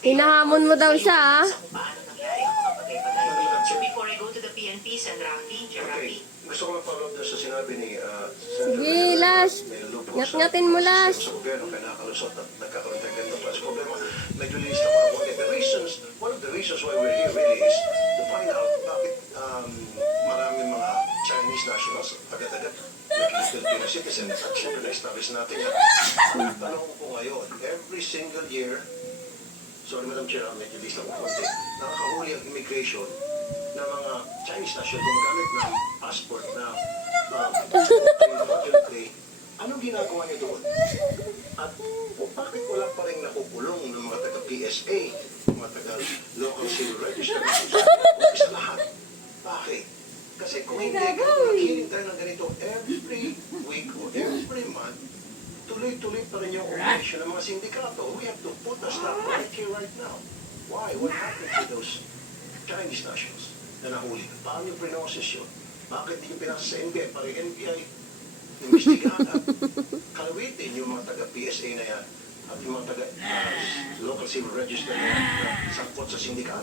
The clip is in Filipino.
Hinahamon mo daw siya, ah. Sa kung paano nangyari ang mga bagay-bagay. So before I go to the PNP, Sen. Rafi, Okay. Gusto ko mag-follow up doon sa sinabi ni Sige, Lash. Ngat-ngatin mo, Lash. Sa gobyerno, kaya nakalusot at nagkakaroon tayo ganito plus problema. Medyo linis na mga one of the reasons why we're here really is to find out bakit maraming mga Chinese nationals agad-agad naging Filipino citizen. At syempre na-establish natin yan. Tanong ko ngayon, every single year, sorry Madam Chair, medyo list ako konti, nakakahuli ang immigration ng mga Chinese national gumagamit ng passport na unfortunately, anong ginagawa niyo doon? At bakit wala pa rin nakukulong ng mga taga-PSA, mga taga-local civil register, sa lahat? Bakit? Kasi kung hindi, nakikinig tayo ng ganito every week or every month, tuloy-tuloy pa rin yung operation ng mga sindikato. We have to put a stop right here, right now. Why? What happened to those Chinese nationals na nahuli? Paano yung pre-process yun? Bakit di yung pinasa sa NBI? Para yung NBI investigahan at kalawitin yung mga taga-PSA na yan at yung mga taga-local civil register na yan na sangkot sa sindikato.